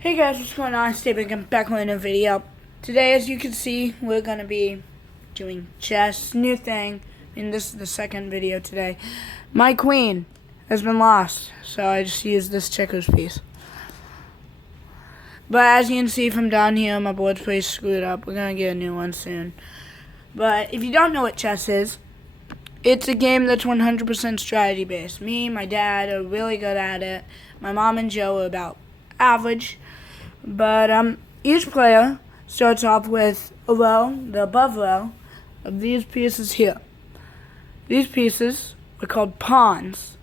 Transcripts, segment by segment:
Hey guys, what's going on? Steven, I'm back with a new video. Today, as you can see, we're going to be doing chess. New thing. This is the second video today. My queen has been lost, so I just used this checkers piece. But as you can see from down here, my board's pretty screwed up. We're going to get a new one soon. But if you don't know what chess is, it's a game that's 100% strategy based. Me, my dad are really good at it. My mom and Joe are about average. But each player starts off with a row, the above row, of these pieces here. These pieces are called pawns.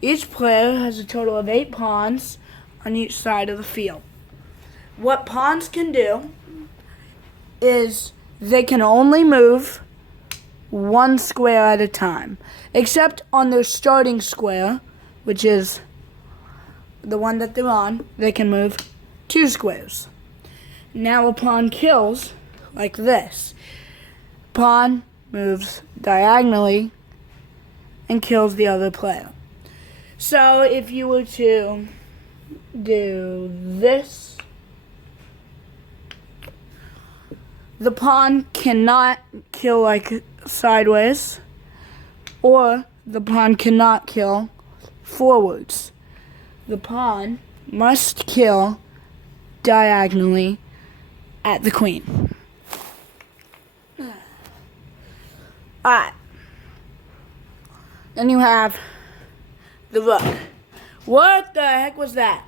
Each player has a total of 8 pawns on each side of the field. What pawns can do is they can only move one square at a time, except on their starting square, which is the one that they're on, they can move 2 squares. Now a pawn kills like this. Pawn moves diagonally and kills the other player. So if you were to do this, the pawn cannot kill like sideways, or the pawn cannot kill forwards. The pawn must kill diagonally at the queen. Alright. Then you have the rook. What the heck was that?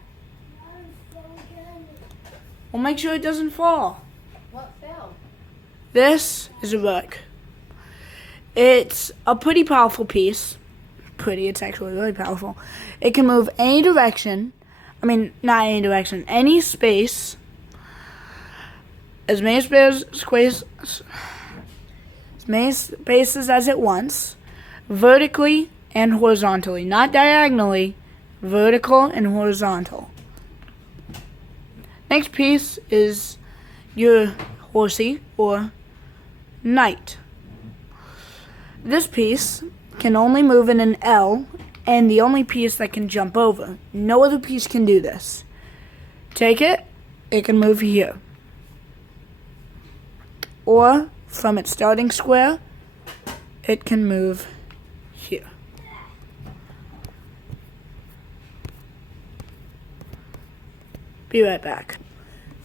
Well, make sure it doesn't fall. What fell? This is a rook. It's a pretty powerful piece. It's actually really powerful. It can move any direction. I mean, not any direction, any space. As many spaces as it wants. Vertically and horizontally. Not diagonally. Vertical and horizontal. Next piece is your horsey or knight. This piece can only move in an L, and the only piece that can jump over. No other piece can do this. Take it, it can move here. Or, from its starting square, it can move here. Be right back.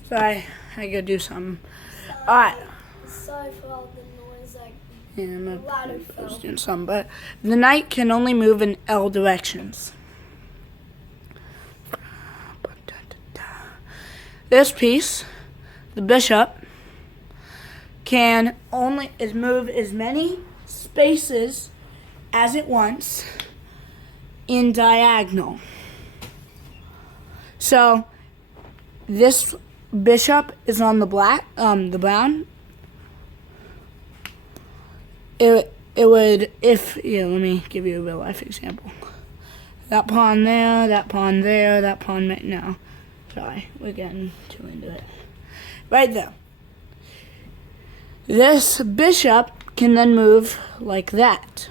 Sorry, I gotta do something. Alright. Sorry for all the noise. Yeah, I was doing something, but the knight can only move in L directions. This piece, the bishop, can only move as many spaces as it wants in diagonal. So this bishop is on the brown. It would, let me give you a real life example. That pawn there, that pawn there, that pawn, no. Sorry, we're getting too into it. Right there. This bishop can then move like that.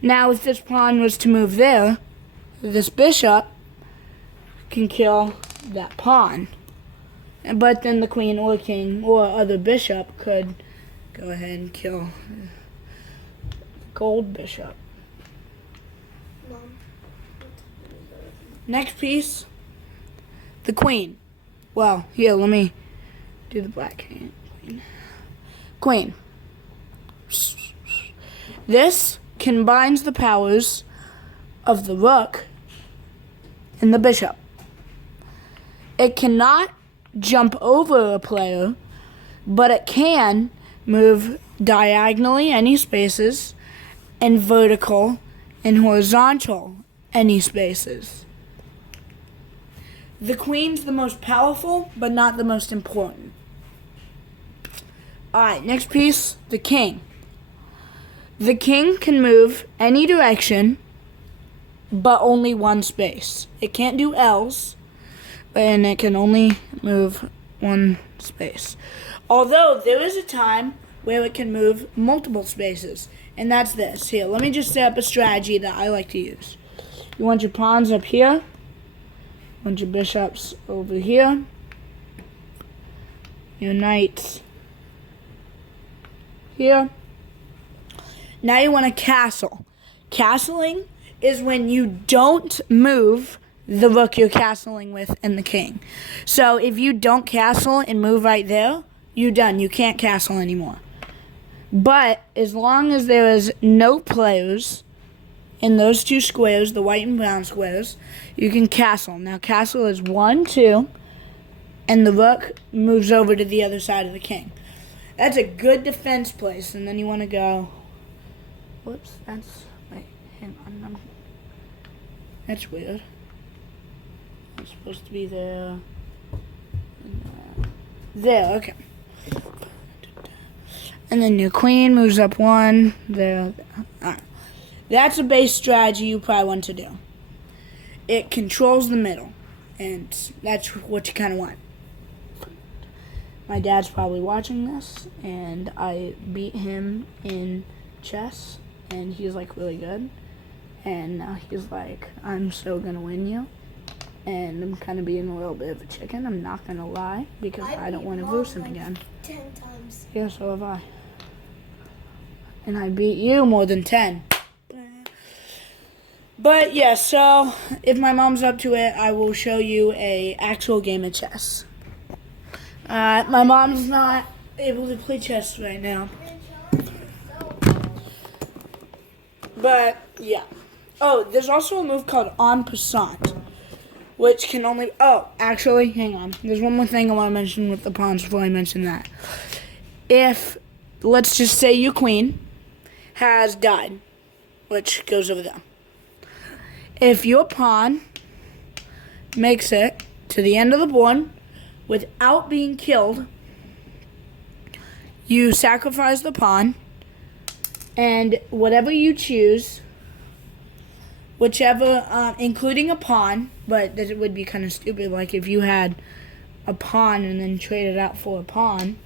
Now, if this pawn was to move there, this bishop can kill that pawn. But then the queen or king or other bishop could go ahead and kill the gold bishop. Mom. Next piece, the queen. Well, here, let me do the black queen. Queen. This combines the powers of the rook and the bishop. It cannot jump over a player, but it can move diagonally any spaces, and vertical and horizontal any spaces. The queen's the most powerful, but not the most important. Alright, next piece, the king. The king can move any direction, but only one space. It can't do L's, and it can only move one space. Although there is a time where it can move multiple spaces, and that's this. Here, let me just set up a strategy that I like to use. You want your pawns up here, bunch of bishops over here. Your knights here. Now you want a castle. Castling is when you don't move the rook you're castling with and the king. So if you don't castle and move right there, you're done. You can't castle anymore. But as long as there is no players in those two squares, the white and brown squares, you can castle. Now castle is 1, 2, and the rook moves over to the other side of the king. That's a good defense place. And then you want to go, whoops, wait, hang on. That's weird. It's supposed to be there. There, okay. And then your queen moves up 1. There. Alright. That's a base strategy you probably want to do. It controls the middle. And that's what you kind of want. My dad's probably watching this. And I beat him in chess. And he's like really good. And now he's like, I'm so going to win you. And I'm kind of being a little bit of a chicken. I'm not going to lie. Because I don't want to lose him again. 10 times. Yeah, so have I. And I beat you more than 10. But yeah, so if my mom's up to it, I will show you a actual game of chess. My mom's not able to play chess right now. But yeah. Oh, there's also a move called en passant, which can only... Oh, actually, hang on. There's one more thing I want to mention with the pawns before I mention that. If, let's just say your queen has died, which goes over there. If your pawn makes it to the end of the board without being killed, you sacrifice the pawn, and whatever you choose, whichever, including a pawn, but it would be kind of stupid, like if you had a pawn and then traded out for a pawn,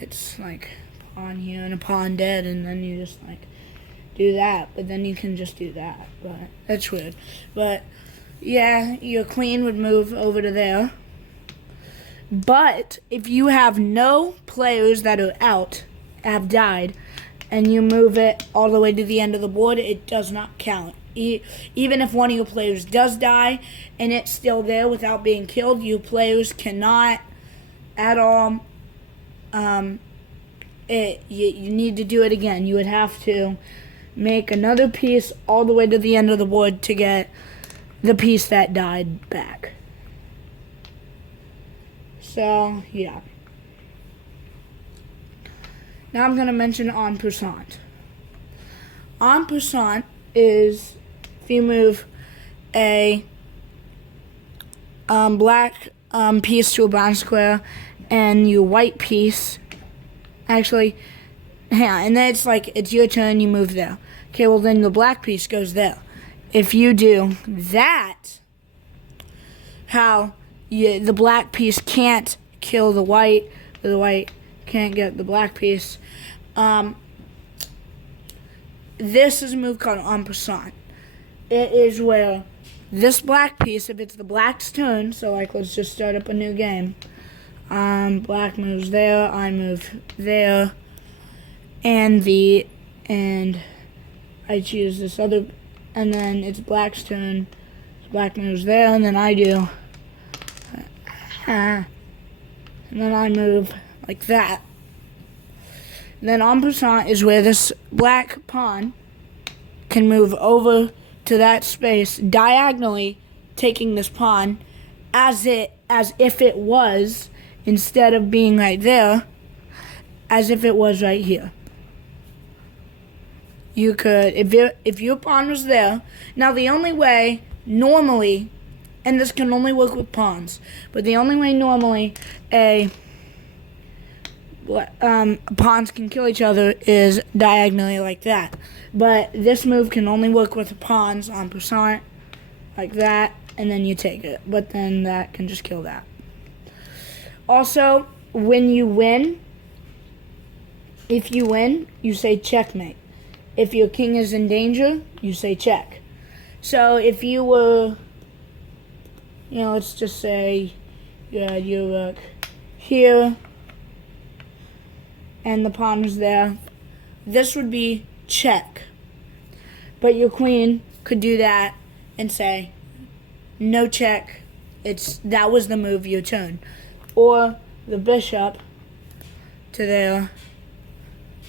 it's like pawn here and a pawn dead, and then you just like do that, but then you can just do that, but that's weird. But yeah, your queen would move over to there. But if you have no players that are out, have died, and you move it all the way to the end of the board, it does not count. Even if one of your players does die and it's still there without being killed, your players cannot at all. You need to do it again. You would have to make another piece all the way to the end of the board to get the piece that died back. So, yeah. Now I'm going to mention en passant. En passant is if you move a black piece to a brown square and your white piece, actually, yeah, and then it's like, it's your turn, you move there. Okay, well then the black piece goes there. If you do that, how the black piece can't kill the white, or the white can't get the black piece. This is a move called en passant. It is where this black piece, if it's the black's turn, so like let's just start up a new game. Black moves there, I move there, and I choose this other, and then it's black's turn. Black moves there, and then I do, and then I move like that. And then en passant is where this black pawn can move over to that space diagonally, taking this pawn as if it was, instead of being right there, as if it was right here. You could, if your pawn was there. Now the only way normally, and this can only work with pawns, but the only way normally pawns can kill each other is diagonally like that. But this move can only work with the pawns en passant, like that, and then you take it. But then that can just kill that. Also, when you win, if you win, you say checkmate. If your king is in danger, you say check. So if you were let's just say you had your rook here, and the pawn was there. This would be check. But your queen could do that and say, no check, that was the move, your turn. Or the bishop to there,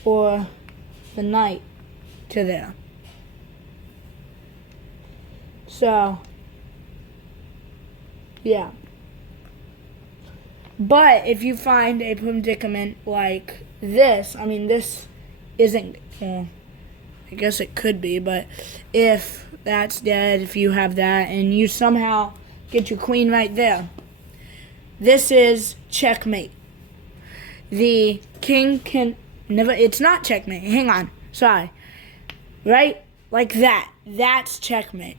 or the knight to there. So, yeah. But if you find a predicament like this, I mean, this isn't, well, I guess it could be, but if that's dead, if you have that, and you somehow get your queen right there, this is checkmate. The king can never, it's not checkmate, hang on, sorry. Right? Like that. That's checkmate.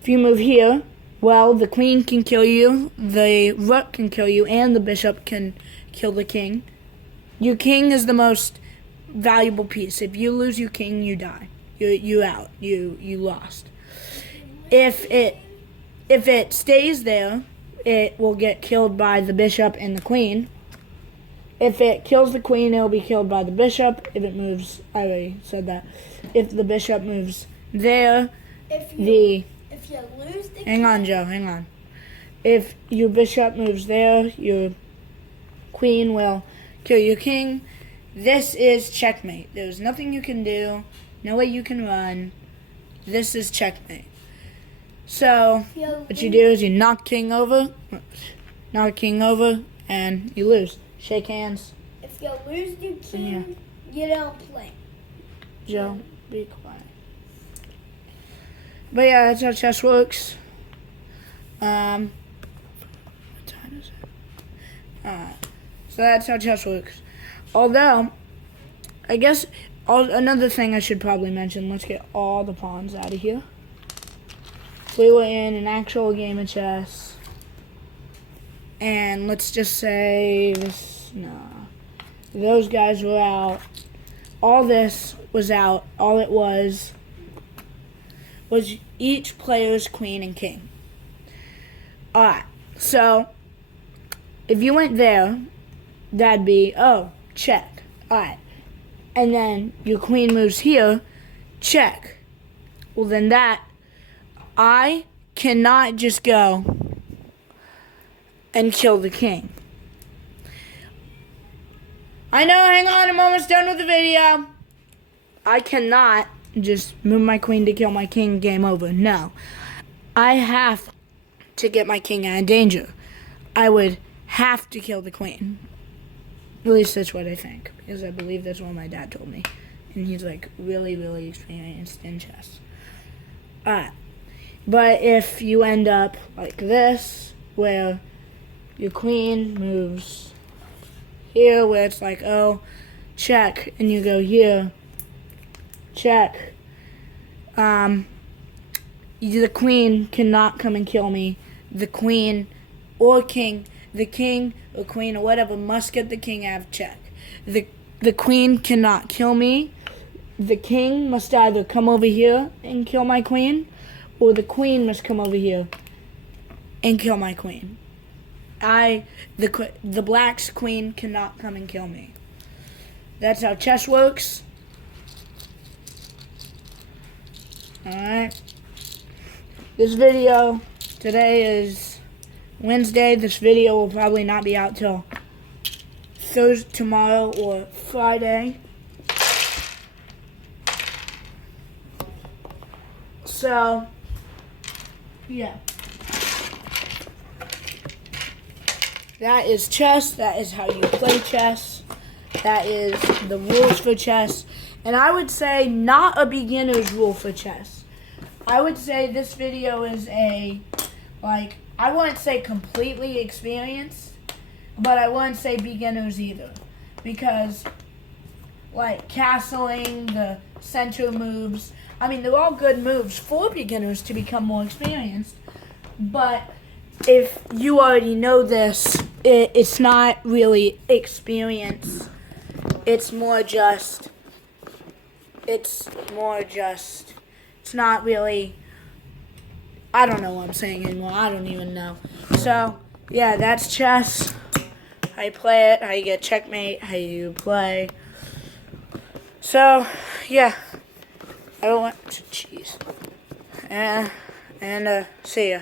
If you move here, well, the queen can kill you, the rook can kill you, and the bishop can kill the king. Your king is the most valuable piece. If you lose your king, you die. You out. You lost. If it stays there, it will get killed by the bishop and the queen. If it kills the queen, it will be killed by the bishop. If it moves, I already said that. If the bishop moves there, If you lose the hang on, Joe, hang on. If your bishop moves there, your queen will kill your king. This is checkmate. There's nothing you can do, no way you can run. This is checkmate. So, what you do is you knock king over, and you lose. Shake hands. If you lose your king, you don't play. Joe, be quiet. But yeah, that's how chess works. What time is it? Alright. So that's how chess works. Although, I guess another thing I should probably mention, let's get all the pawns out of here. We were in an actual game of chess. And let's just say those guys were out. All this was out. All it was each player's queen and king. Alright, so if you went there, that'd be, check. Alright. And then your queen moves here, check. Well, then I cannot just go and kill the king. I know, hang on, I'm almost done with the video. I cannot just move my queen to kill my king, game over. No. I have to get my king out of danger. I would have to kill the queen. At least that's what I think, because I believe that's what my dad told me. And he's like really, really experienced in chess. Alright. But if you end up like this, where your queen moves here, where it's like, check, and you go here, check. The queen cannot come and kill me. The queen or king, the king or queen or whatever must get the king out of check. The queen cannot kill me. The king must either come over here and kill my queen, or the queen must come over here and kill my queen. The black's queen cannot come and kill me. That's how chess works. Alright. This video, today is Wednesday. This video will probably not be out till Thursday, tomorrow, or Friday. So, yeah. That is chess. That is how you play chess. That is the rules for chess. And I would say not a beginner's rule for chess. I would say this video is I wouldn't say completely experienced, but I wouldn't say beginners either. Because, castling, the center moves, I mean, they're all good moves for beginners to become more experienced. But if you already know this, it's not really experience. It's not really I don't know what I'm saying anymore. I don't even know. So, yeah, that's chess. How you play it, how you get checkmate, how you play. So, yeah. I don't want to cheese. And see ya.